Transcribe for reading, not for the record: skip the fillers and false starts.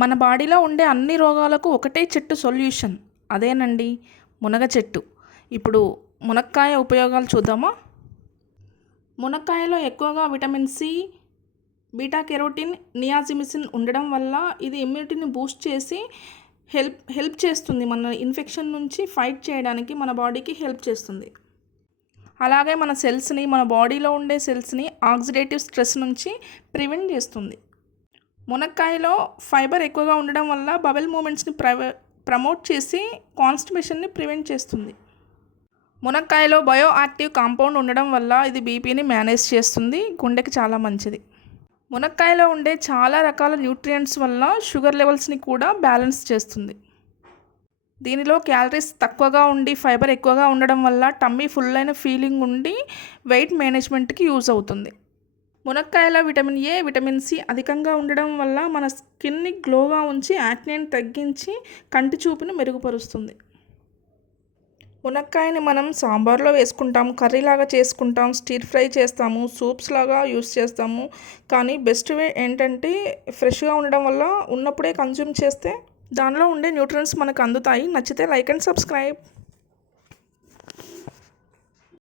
మన బాడీలో ఉండే అన్ని రోగాలకు ఒకటే చెట్టు సొల్యూషన్, అదేనండి మునగ చెట్టు. ఇప్పుడు మునక్కాయ ఉపయోగాలు చూద్దామా. మునక్కాయలో ఎక్కువగా విటమిన్ సి, బీటా కెరోటిన్, నియాసిమిసిన్ ఉండడం వల్ల ఇది ఇమ్యూనిటీని బూస్ట్ చేసి హెల్ప్ చేస్తుంది. మన ఇన్ఫెక్షన్ నుంచి ఫైట్ చేయడానికి మన బాడీకి హెల్ప్ చేస్తుంది. అలాగే మన బాడీలో ఉండే సెల్స్ని ఆక్సిడేటివ్ స్ట్రెస్ నుంచి ప్రివెంట్ చేస్తుంది. మునక్కాయలో ఫైబర్ ఎక్కువగా ఉండడం వల్ల బవెల్ మూమెంట్స్ని ప్రమోట్ చేసి కాన్స్టిపేషన్ని ప్రివెంట్ చేస్తుంది. మునక్కాయలో బయో యాక్టివ్ కాంపౌండ్ ఉండడం వల్ల ఇది బీపీని మేనేజ్ చేస్తుంది, గుండెకి చాలా మంచిది. మునక్కాయలో ఉండే చాలా రకాల న్యూట్రియంట్స్ వల్ల షుగర్ లెవెల్స్ని కూడా బ్యాలెన్స్ చేస్తుంది. దీనిలో క్యాలరీస్ తక్కువగా ఉండి ఫైబర్ ఎక్కువగా ఉండడం వల్ల టమ్మీ ఫుల్ అయిన ఫీలింగ్ ఉండి వెయిట్ మేనేజ్మెంట్కి యూజ్ అవుతుంది. మునక్కాయలో విటమిన్ ఏ, విటమిన్ సి అధికంగా ఉండడం వల్ల మన స్కిన్ని గ్లోగా ఉంచి యాక్నేని తగ్గించి కంటి చూపును మెరుగుపరుస్తుంది. మునక్కాయని మనం సాంబార్లో వేసుకుంటాం, కర్రీలాగా చేసుకుంటాం, స్టిర్ ఫ్రై చేస్తాము, సూప్స్ లాగా యూస్ చేస్తాము. కానీ బెస్ట్ వే ఏంటంటే ఫ్రెష్గా ఉండడం వల్ల ఉన్నప్పుడే కన్జ్యూమ్ చేస్తే దానిలో ఉండే న్యూట్రియంట్స్ మనకు అందుతాయి. నచ్చితే లైక్ అండ్ సబ్స్క్రైబ్.